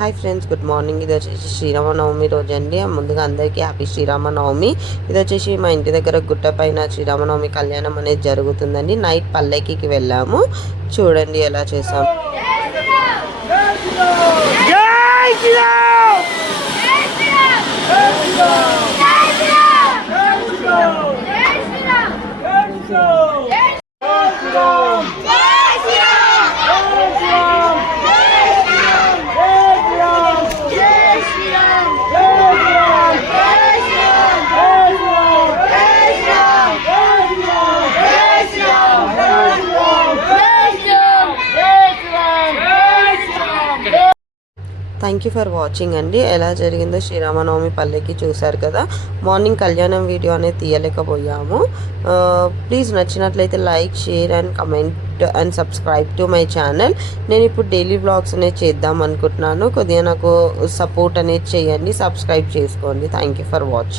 Hi friends, good morning. ఇది వచ్చేసి శ్రీరామనవమి రోజు అండి. ముందుగా అందరికీ హ్యాపీ శ్రీరామనవమి. ఇది వచ్చేసి మా ఇంటి దగ్గర గుట్ట పైన శ్రీరామనవమి కళ్యాణం అనేది జరుగుతుందండి. నైట్ పల్లెకి వెళ్ళాము. చూడండి ఎలా చేసాము. థ్యాంక్ యూ ఫర్ వాచింగ్ అండి. ఎలా జరిగిందో శ్రీరామనవమి పల్లెకి చూశారు కదా. మార్నింగ్ కళ్యాణం వీడియో అనేది తీయలేకపోయాము. ప్లీజ్ నచ్చినట్లయితే like, share and comment and subscribe to my channel. నేను ఇప్పుడు డైలీ వ్లాగ్స్ అనేది చేద్దాం అనుకుంటున్నాను. కొద్దిగా నాకు సపోర్ట్ అనేది చేయండి, సబ్స్క్రైబ్ చేసుకోండి. Thank you for watching.